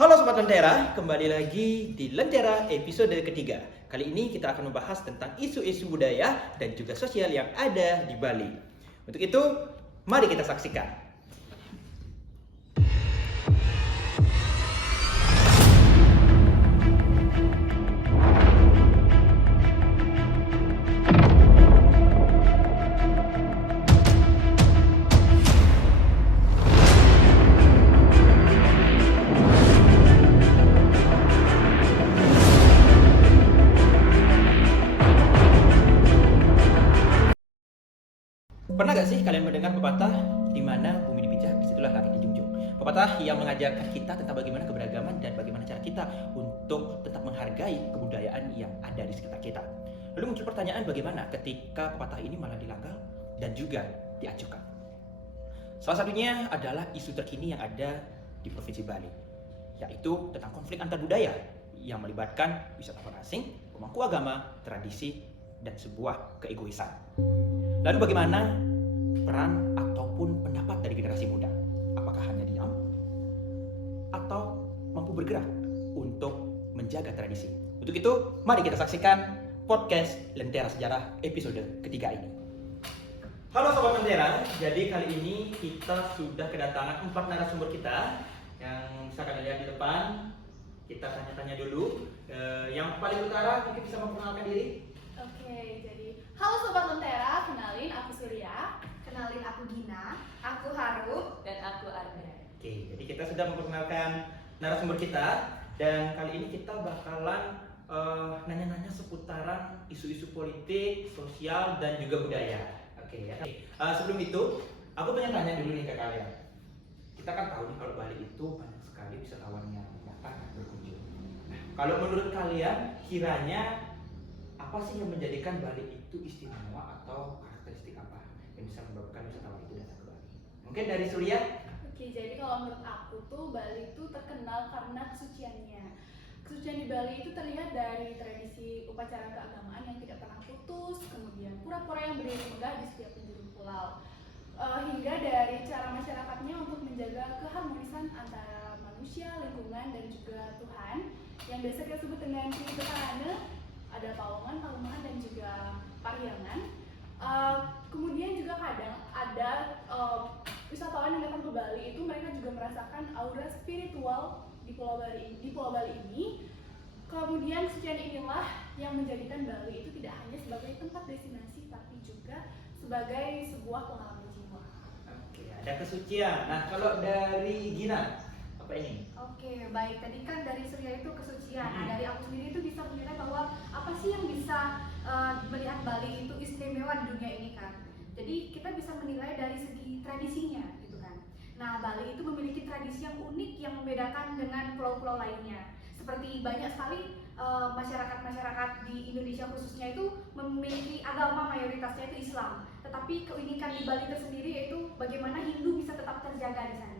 Halo Sobat Lentera, kembali lagi di Lentera episode ketiga. Kali ini kita akan membahas tentang isu-isu budaya dan juga sosial yang ada di Bali. Untuk itu, mari kita saksikan. Pernah gak sih kalian mendengar pepatah di mana bumi dipijak, disitulah kaki dijunjung? Pepatah yang mengajarkan kita tentang bagaimana keberagaman dan bagaimana cara kita untuk tetap menghargai kebudayaan yang ada di sekitar kita. Lalu muncul pertanyaan bagaimana ketika pepatah ini malah dilanggar dan juga diacuhkan. Salah satunya adalah isu terkini yang ada di Provinsi Bali, yaitu tentang konflik antar budaya yang melibatkan wisatawan asing, pemangku agama, tradisi, dan sebuah keegoisan. Lalu bagaimana peran ataupun pendapat dari generasi muda? Apakah hanya diam atau mampu bergerak untuk menjaga tradisi? Untuk itu, mari kita saksikan podcast Lentera Sejarah episode ketiga ini. Halo Sobat Lentera, jadi kali ini kita sudah kedatangan 4 narasumber kita yang bisa kalian lihat di depan. Kita tanya-tanya dulu. Yang paling utara mungkin bisa memperkenalkan diri. Oke, jadi halo Sobat Lentera, kenalin aku Surya. Kenalin aku Gina, aku Haru, dan aku Arda. Oke, jadi kita sudah memperkenalkan narasumber kita dan kali ini kita bakalan nanya-nanya seputaran isu-isu politik, sosial, dan juga budaya. Oke ya. Sebelum itu, aku pengen tanya dulu nih ke kalian. Kita kan tahu nih kalau Bali itu banyak sekali wisatawan yang datang berkunjung. Nah, kalau menurut kalian, kiranya apa sih yang menjadikan Bali itu istimewa atau karakteristik apa yang bisa menyebabkan wisatawan itu datang ke Bali? Mungkin dari Surya? Oke, jadi kalau menurut aku tuh Bali itu terkenal karena kesuciannya. Kesucian di Bali itu terlihat dari tradisi upacara keagamaan yang tidak pernah putus, kemudian pura-pura yang berdiri megah di setiap penjuru pulau, hingga dari cara masyarakatnya untuk menjaga keharmonisan antara manusia, lingkungan, dan juga Tuhan yang biasa kita sebut dengan Tritetana. Ada Pawongan, Palumahan, dan juga Pariangan. Kemudian juga kadang ada wisatawan yang datang ke Bali itu mereka juga merasakan aura spiritual di Pulau Bali ini. Kemudian kesucian inilah yang menjadikan Bali itu tidak hanya sebagai tempat destinasi tapi juga sebagai sebuah pengalaman jiwa. Oke, ada kesucian. Nah, kalau dari Gina, apa ini? Oke, baik. Tadi kan dari Surya itu kesucian. Nah, dari aku sendiri itu bisa menilai bahwa apa sih yang bisa melihat Bali itu istimewa di dunia ini kan. Jadi kita bisa menilai dari segi tradisinya gitu kan. Nah, Bali itu memiliki tradisi yang unik yang membedakan dengan pulau-pulau lainnya. Seperti banyak sekali masyarakat-masyarakat di Indonesia khususnya itu memiliki agama mayoritasnya itu Islam. Tetapi keunikan di Bali tersendiri yaitu bagaimana Hindu bisa tetap terjaga di sana.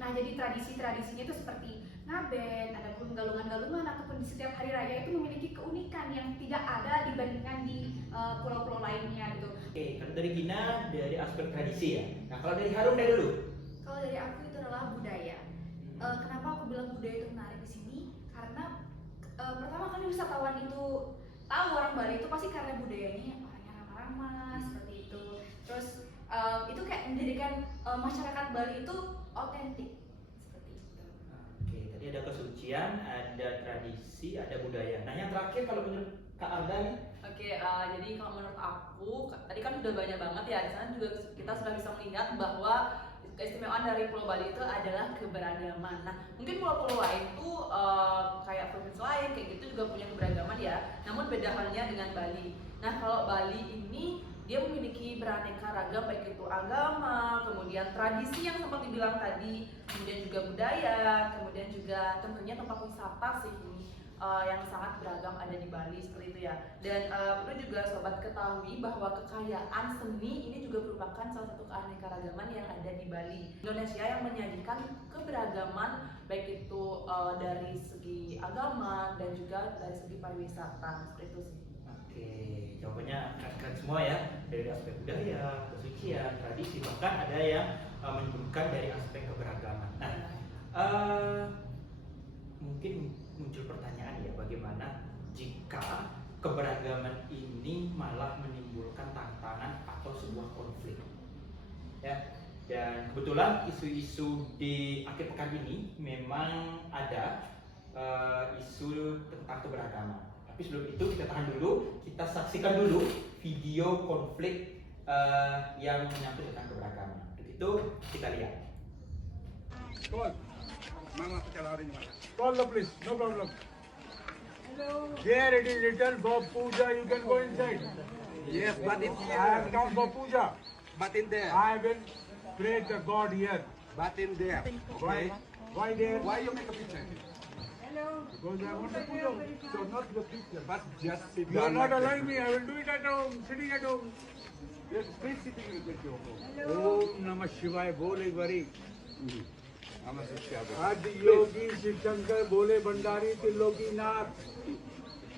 Nah, jadi tradisi-tradisinya itu seperti ngaben, ada pun galungan-galungan ataupun di setiap hari raya itu memiliki keunikan yang tidak ada dibandingkan di pulau-pulau lainnya gitu. Oke, kalau dari Gina dari aspek tradisi ya. Nah, kalau dari Harum dari dulu. Kalau dari aku itu adalah budaya. Kenapa aku bilang budaya itu menarik di sini? Karena pertama kali wisatawan itu tahu orang Bali itu pasti karena budayanya orangnya ramah-ramah seperti itu. Terus itu kayak menjadikan masyarakat Bali itu otentik seperti itu. Oke, tadi ada kesucian, ada tradisi, ada budaya. Nah, yang terakhir kalau menurut Kak Arda nih? Oke, jadi kalau menurut aku, tadi kan sudah banyak banget ya, di sana juga kita sudah bisa melihat bahwa keistimewaan dari Pulau Bali itu adalah keberagaman. Nah, mungkin pulau-pulau lain tuh kayak provinsi lain kayak gitu juga punya keberagaman ya. Namun beda halnya dengan Bali. Nah, kalau Bali ini dia memiliki beraneka ragam baik itu agama, kemudian tradisi yang sempat dibilang tadi, kemudian juga budaya, kemudian juga tentunya tempat wisata sih ini yang sangat beragam ada di Bali seperti itu ya. Dan perlu juga sobat ketahui bahwa kekayaan seni ini juga merupakan salah satu keanekaragaman yang ada di Bali. Indonesia yang menyajikan keberagaman baik itu dari segi agama dan juga dari segi pariwisata seperti itu sih. Oke, jawabannya keren semua ya. Dari aspek budaya, kesucian, tradisi, bahkan ada yang menyebutkan dari aspek keberagaman. Nah, mungkin muncul pertanyaan ya, bagaimana jika keberagaman ini malah menimbulkan tantangan atau sebuah konflik ya. Dan kebetulan isu-isu di akhir pekan ini memang ada isu tentang keberagaman. Tapi sebelum itu kita tahan dulu, kita saksikan dulu video konflik yang menyangkut tentang keberagaman. Untuk itu kita lihat. Call. Mama chala rahi hai. Call the police. No problem. Hello. There it is written for puja. You can go inside. Yes, but in I have come for puja. but in there, I will pray the God here. but in there. Why? Okay. Why there? Why you make a picture? Because I want to puja. So not the picture, but just sit You are down. not like allowing that. me. I will do it at home, sitting at home. Yes, please sitting with your home. Om Namah Shivaya. Bole bari. I'm a sister. Adi Yogi Shiv Shankar Bole Bandari Triloki Nath.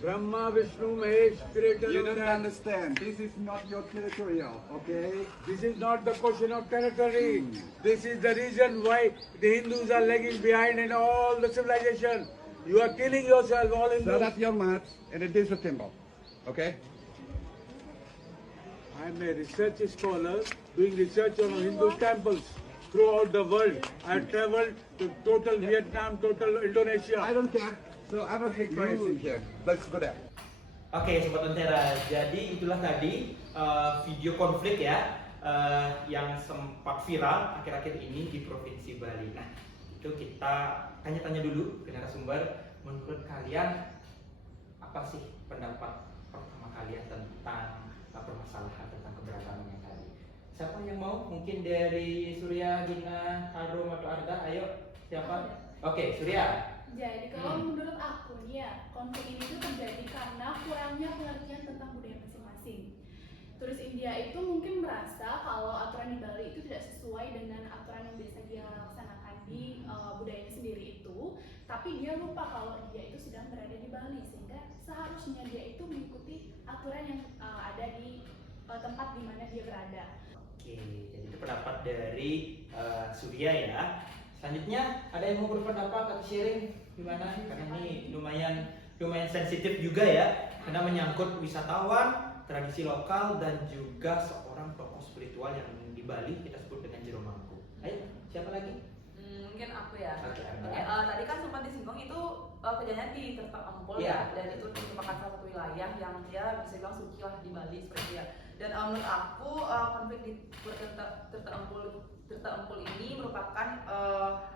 Brahma Vishnu Mahesh creator You of don't that. understand. This is not your territorial, okay? This is not the question of territory. This is the reason why the Hindus are lagging behind in all the civilization. You are killing yourself, all Set Hindus. up your mat and it is a temple, okay? I am a research scholar doing research on Hindu temples throughout the world. I have traveled to total Vietnam, total I Indonesia. don't care. So I don't hate anything here. Let's go there. Oke, Sobat Lentera, jadi itulah tadi video konflik ya yang sempat viral akhir-akhir ini di Provinsi Bali. Nah, itu kita tanya-tanya dulu ke narasumber, menurut kalian apa sih pendapat pertama kalian tentang permasalahan tentang keberagaman yang tadi? Siapa yang mau? Mungkin dari Surya, Gina, Harum atau Arda? Ayo, siapa? Oke, Surya. Jadi kalau menurut aku nih ya, konflik ini tuh terjadi karena kurangnya pengertian tentang budaya masing-masing. Turis India itu mungkin merasa kalau aturan di Bali itu tidak sesuai dengan aturan yang biasa dia laksanakan di budayanya sendiri itu, tapi dia lupa kalau dia itu sedang berada di Bali, sehingga seharusnya dia itu mengikuti aturan yang ada di tempat di mana dia berada. Oke, jadi itu pendapat dari Surya ya. Selanjutnya ada yang mau berpendapat atau sharing gimana? Karena ini lumayan sensitif juga ya, karena menyangkut wisatawan, tradisi lokal dan juga seorang tokoh spiritual yang di Bali kita sebut dengan Jero Mangku. Ayo, siapa lagi? Mungkin aku ya. Oke, Anda. Oke, tadi kan sempat disinggung itu kejadian di Tirta Empul Iya. ya, dan itu merupakan salah satu wilayah yang dia bisa bilang suci lah di Bali seperti ya. Dan menurut aku konflik di Tirta Empul ini merupakan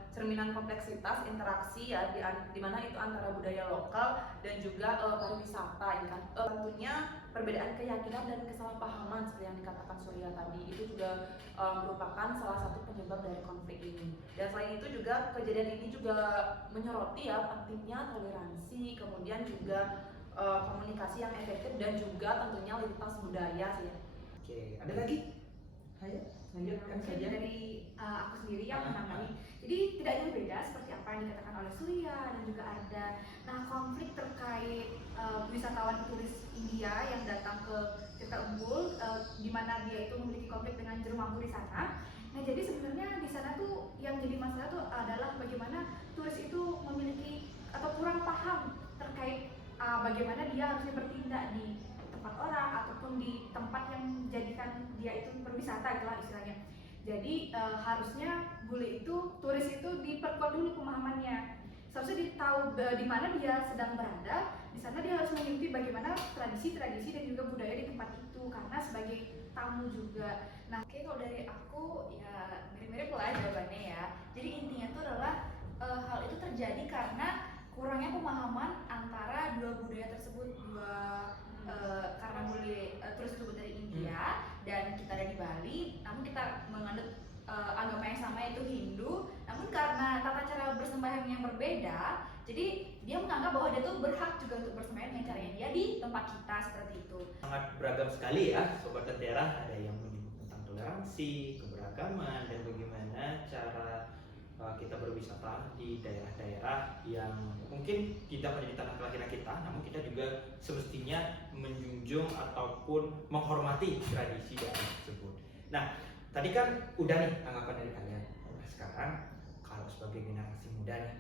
cerminan kompleksitas interaksi ya di mana itu antara budaya lokal dan juga pariwisata ya kan. Tentunya perbedaan keyakinan dan kesalahpahaman seperti yang dikatakan Surya tadi itu juga merupakan salah satu penyebab dari konflik ini. Dan selain itu juga kejadian ini juga menyoroti ya pentingnya toleransi, kemudian juga komunikasi yang efektif dan juga tentunya lintas budaya sih ya. Oke, ada lagi? Ayo, lanjutkan Mungkin saja. dari aku sendiri yang menangani. Jadi tidak jauh beda seperti apa yang dikatakan oleh Surya dan juga Arda. Nah, konflik terkait wisatawan turis India yang datang ke Tirta Empul, di mana dia itu memiliki konflik dengan Jero Mangku di sana. Nah, jadi sebenarnya di sana tuh yang jadi masalah tuh adalah bagaimana turis itu memiliki atau kurang paham terkait bagaimana dia harusnya bertindak di tempat orang ataupun di tempat yang menjadikan dia itu berwisata itulah istilahnya. Jadi harusnya bule itu turis itu diperkuat dulu pemahamannya. Seharusnya dia tahu di mana dia sedang berada. Di sana dia harus mengikuti bagaimana tradisi-tradisi dan juga budaya di tempat itu karena sebagai tamu juga. Nah, Oke, kalau dari aku ya mirip-mirip lah jawabannya ya. Jadi intinya itu adalah hal itu terjadi karena kurangnya pemahaman antara dua budaya tersebut, karena turis tersebut dari India dan kita ada di Bali, namun kita menganut agama yang sama yaitu Hindu, namun karena tata cara bersembahyang yang berbeda, jadi dia menganggap bahwa dia tuh berhak juga untuk bersembahyang dengan caranya dia di tempat kita seperti itu. Sangat beragam sekali ya Sobat Lentera, ada yang menyebut tentang toleransi, keberagaman, dan bagaimana cara kita berwisata di daerah-daerah yang mungkin tidak menjadi tanah kelahiran kita, namun kita juga semestinya menjunjung ataupun menghormati tradisi daerah tersebut. Nah, tadi kan udah nih tanggapan dari kalian. Nah, sekarang kalau sebagai generasi muda nih,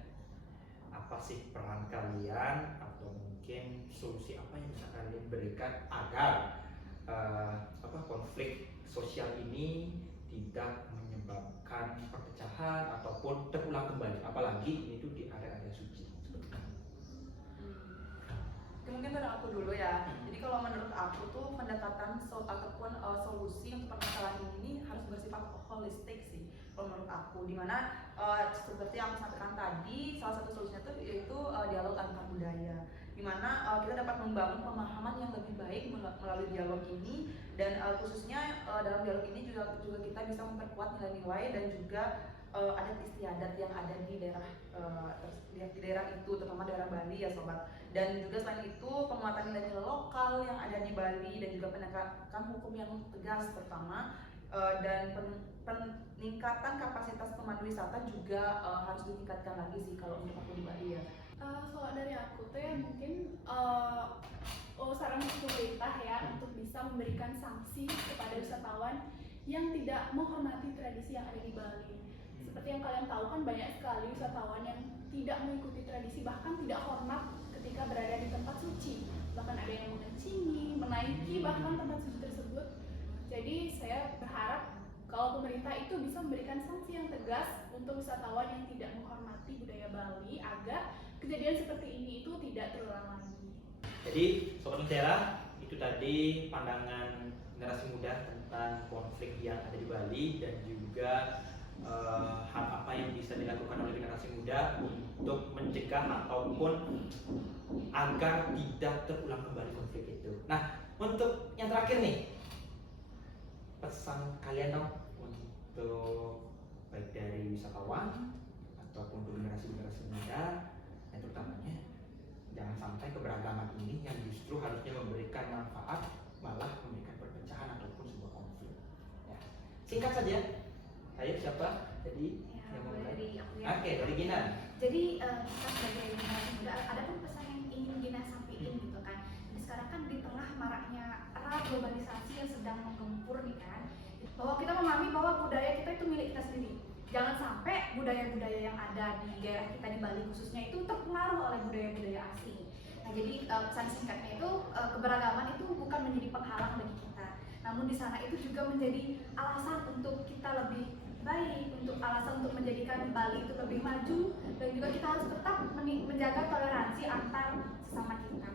apa sih peran kalian atau mungkin solusi apa yang bisa kalian berikan agar konflik sosial ini tidak menyebabkan perpecahan ataupun terulang kembali, apalagi ini tuh di area-area suci. Mungkin dari aku dulu ya. Jadi kalau menurut aku tuh pendekatan ataupun solusi untuk permasalahan ini harus bersifat holistik sih. Kalau menurut aku, dimana seperti yang aku sampaikan tadi, salah satu solusinya tuh yaitu dialog antar budaya. Dimana kita dapat membangun pemahaman yang lebih baik melalui dialog ini, dan khususnya dalam dialog ini juga kita bisa memperkuat nilai-nilai dan juga adat istiadat yang ada di daerah itu, terutama daerah Bali ya sobat. Dan juga selain itu penguatan nilai-nilai lokal yang ada di Bali dan juga penegakan hukum yang tegas terutama, dan peningkatan kapasitas pemandu wisata juga harus ditingkatkan lagi sih kalau untuk aku di Bali ya. Kalau dari aku tuh ya mungkin saran pemerintah ya untuk bisa memberikan sanksi kepada wisatawan yang tidak menghormati tradisi yang ada di Bali. Seperti yang kalian tahu kan banyak sekali wisatawan yang tidak mengikuti tradisi, bahkan tidak hormat ketika berada di tempat suci. Bahkan ada yang mengencingi, menaiki bahkan tempat suci tersebut. Jadi saya berharap kalau pemerintah itu bisa memberikan sanksi yang tegas untuk wisatawan yang tidak menghormati budaya Bali agar kejadian seperti ini itu tidak terulang lagi. Jadi Sobat Lentera, itu tadi pandangan generasi muda tentang konflik yang ada di Bali dan juga hal apa yang bisa dilakukan oleh generasi muda untuk mencegah ataupun agar tidak terulang kembali konflik itu. Nah, untuk yang terakhir nih, pesan kalian dong untuk baik dari wisatawan ataupun untuk generasi muda, dan terutamanya jangan sampai keberagaman ini yang justru harusnya memberikan manfaat malah memberikan perpecahan ataupun sebuah konflik. Ya. Singkat saja. Ayo siapa? Jadi Ya, yang mau boleh mulai? dari aku ya. Oke, dari Gina. Jadi kita sebagai generasi muda ada pun pesan yang ingin Gina sampaikan gitu kan. Jadi sekarang kan di tengah maraknya era globalisasi yang sedang menggempur nih kan, bahwa kita memahami bahwa budaya kita itu milik kita sendiri. Jangan sampai budaya-budaya yang ada di daerah kita di Bali khususnya itu terpengaruh oleh budaya-budaya asing. Nah, jadi pesan singkatnya itu keberagaman itu bukan menjadi penghalang bagi kita, namun di sana itu juga menjadi alasan untuk kita lebih baik, untuk alasan untuk menjadikan Bali itu lebih maju, dan juga kita harus tetap menjaga toleransi antar sesama kita.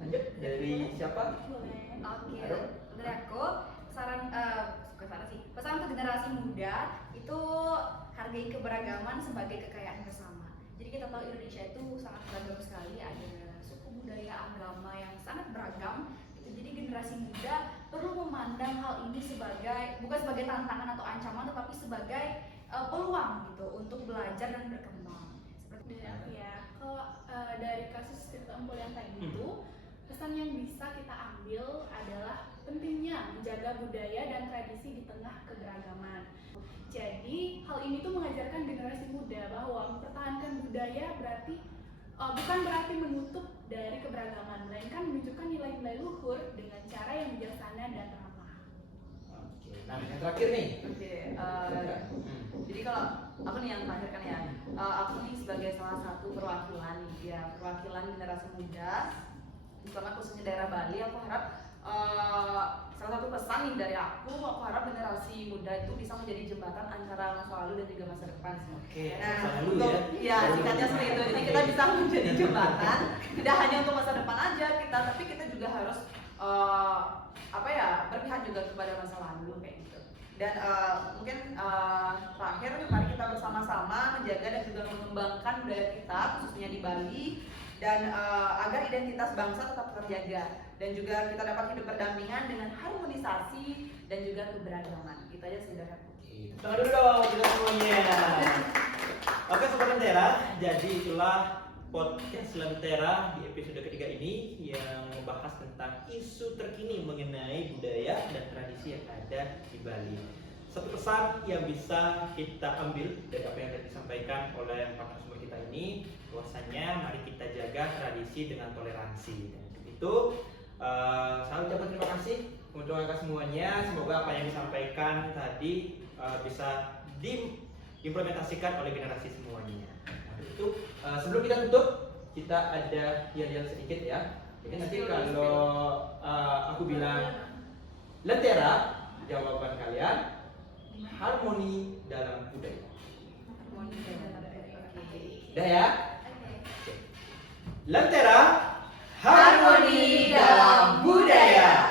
Lanjut dari siapa? Oke, Ayo. dari aku pesan untuk generasi muda itu hargai keberagaman sebagai kekayaan bersama. Jadi kita tahu Indonesia itu sangat beragam sekali, ada suku budaya, agama yang sangat beragam. Jadi generasi muda perlu memandang hal ini bukan sebagai tantangan atau ancaman, tetapi sebagai peluang gitu untuk belajar dan berkembang. Seperti Dari aku ya, kalau dari kasus Tirta Empul yang tadi itu, pesan yang bisa kita ambil adalah pentingnya menjaga budaya dan tradisi di tengah keberagaman. Jadi hal ini tuh mengajarkan generasi muda bahwa mempertahankan budaya bukan berarti menutup dari keberagaman, melainkan menunjukkan nilai-nilai luhur dengan cara yang bijaksana dan ramah. Oke. Nah, yang terakhir nih. Oke, jadi kalau aku nih yang terakhir kan ya, aku nih sebagai salah satu perwakilan generasi muda, terutama khususnya daerah Bali, aku harap salah satu pesan nih dari aku harap generasi muda itu bisa menjadi jembatan antara masa lalu dan juga masa depan sih. Oke, Nah, masa lalu untuk, ya. singkatnya seperti itu. Jadi kita bisa menjadi jembatan, tidak hanya untuk masa depan aja tapi kita juga harus berpihak juga kepada masa lalu kayak gitu. Dan mungkin terakhir mari kita bersama-sama menjaga dan juga mengembangkan budaya kita khususnya di Bali, dan agar identitas bangsa tetap terjaga dan juga kita dapat hidup berdampingan dengan harmonisasi dan juga keberagaman. Gitu aja sih dari aku. Tunggu dulu dong kita semuanya. Oke Sobat Lentera, jadi itulah podcast Lentera di episode ketiga ini yang membahas tentang isu terkini mengenai budaya dan tradisi yang ada di Bali. Satu pesan yang bisa kita ambil dari apa yang tadi disampaikan oleh partner semua kita ini, bahwasanya mari kita jaga tradisi dengan toleransi. Dan untuk itu saya ucapkan terima kasih untuk kakak semuanya. Semoga apa yang disampaikan tadi bisa diimplementasikan oleh generasi semuanya. itu sebelum kita tutup, kita ada yel-yel sedikit ya. Jadi nanti kalau aku bilang lentera, jawaban kalian harmoni dalam budaya. Udah ya? Lentera, harmoni dalam budaya.